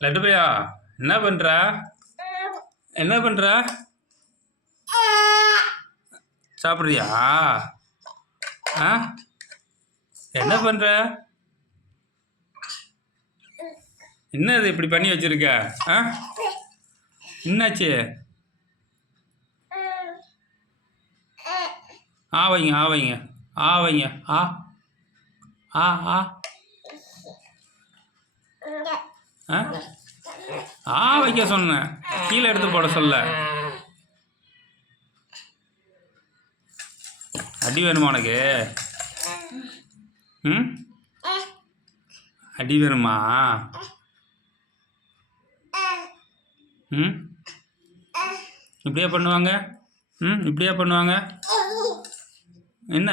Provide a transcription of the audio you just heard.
லட்டு பையா என்ன பண்ணுற என்ன பண்ணுற சாப்பிட்றியா? ஆ? என்ன பண்ணுற என்ன இது இப்படி பண்ணி வச்சிருக்க? ஆ? என்னாச்சு? ஆ வைங்க ஆ வைங்க ஆ வைங்க ஆ ஆ ஆ. ஆ? வைக்க சொன்னேன். கீழே எடுத்து போட சொல்ல. அடி வேணுமா உனக்கு? ம்? அடி வேணுமா? ம்? இப்படியே பண்ணுவாங்க? ம் இப்படியா பண்ணுவாங்க? என்ன?